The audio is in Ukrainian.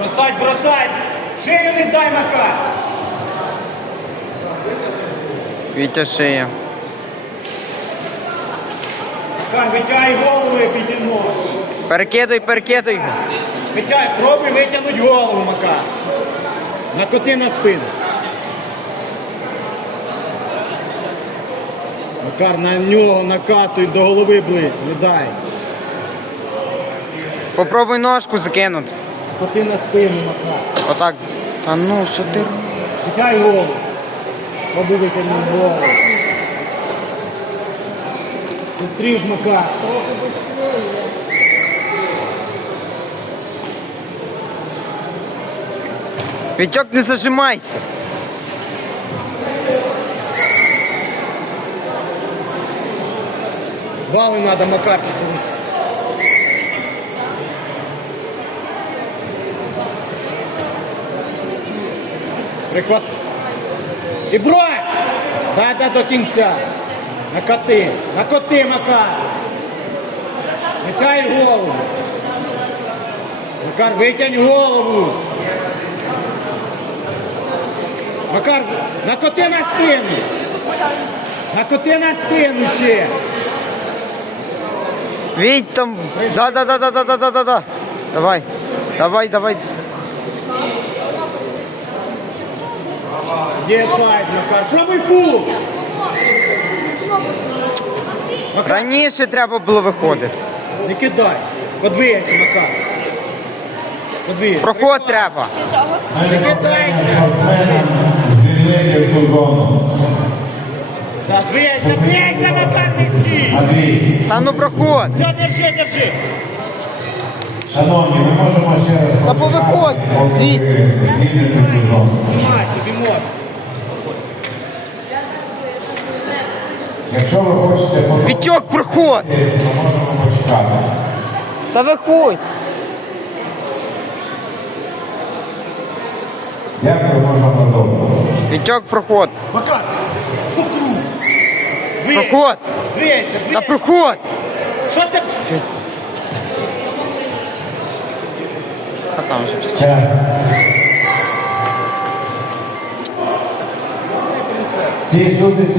Бросать, бросать! Шею не дай, Макар! Вітя шиє. Макар, витягай голову і підіймо. Перекидуй, перекидуй. Витягай, пробуй витягнути голову, Макар. Накоти на спину. Макар, на нього накатуй до голови близь, не дай. Попробуй ножку закинути. Накоти на спину, Макар. Отак. Та ну, що ти? Витягай голову. Пробуй витягнути голову. Быстріш, Макар. Вітьок, не зажимайся. Вали надо, Макарчику. Приклад. І брось! Дай, дай до кінця. Накати. Накоти, Макар. Макай голову. Макар, витянь голову. Макар, накоти на спину. Накоти на спину ще. Видь там. Да, да, да, да, да, да, да, да. Давай. Давай, давай. Є слайд, Макар. Пробуй фул. Макар, Раніше треба було виходити. не кидай. Подвигайся, Макар. Подвигайся. Проход треба. Не кидайся. звільнити в ту двигайся, двигайся, Макар, не стій. Андрій, Та ну проход. Все, держи, держи. Шановні, ми можемо ще раз Та повиходьте звідси. Якщо ви хочете подумати, Вітьок, проход. то можемо почекати. Та виходь. Дякую, можна продовжувати. Вітьок, проход. Макар, по кругу. Двигайся, Проход. двигайся, Та двигайся. проход. Що це? Там же все. Час. Ці судді